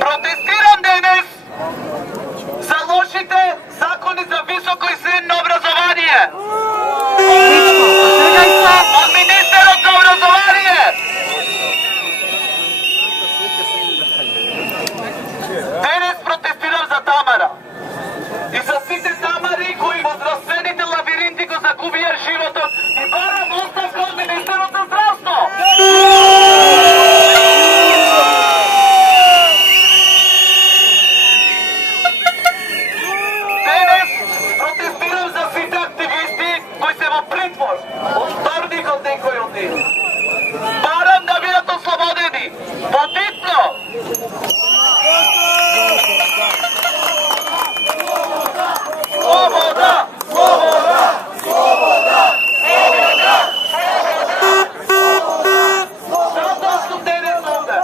Протестирам денес за лошите закони за високо и средно образование. Од министерот за образование. Денес протестирам за Тамара. И за сите Тамари кои во здравствените лабиринти го загубија животот и барам оставка од министерот за здравство. Денес протестирам за сите активисти кои се во притвор од вторник од некој од нив. Барам да бидат ослободени. Подитно! Слобода! Слобода! Слобода! Затоа сум денес овде.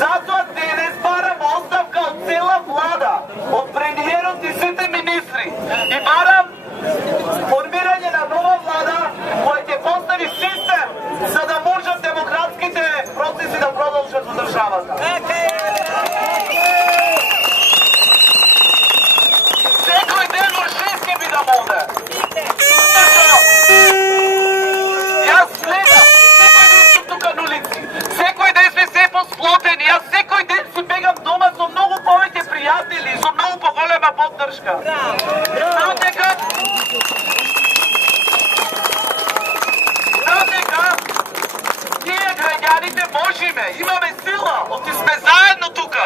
Затоа денес барам оставка од цела влада, од премиерот и сите министри. И барам формирање на нова влада која ќе постави систем за да можат демократските процеси да продолжат во државата. Секој ден во 6 ќе бидам овде. Јас гледам, секој ден сум тука на улици. Секој ден сме се посплотени. Јас секој ден си бегам дома со многу повеќе пријатели, со многу поголема поддршка. Знам дека ние граѓаните можеме, имаме сила, оти сме заедно тука,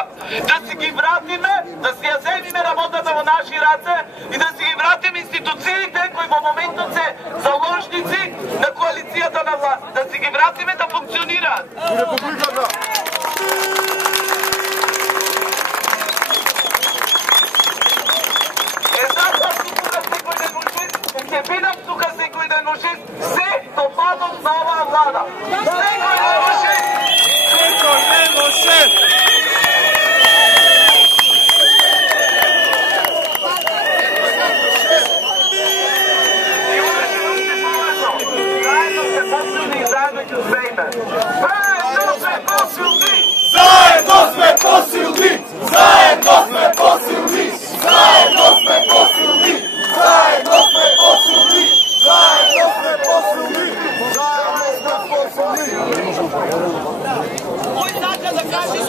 да си ги вратиме, да си ја земиме работата во наши раце и да си ги вратиме институциите кои во моментот се заложници на коалицијата на власт, да си ги вратиме да функционираат. Затоа сум тука секој ден во 6, ќе бидам тука секој ден во 6, се до падот на оваа влада. Секој ден во 6! Секој ден во 6! И уште поважно, заедно сме посилни и заедно ќе успееме. Заедно сме посилни! Заедно сме посилни! Заедно сме посилни! Заедно сме посилни! Заедно сме посилни! Заедно сме посилни! Заедно сме посилни! Кој сака да каже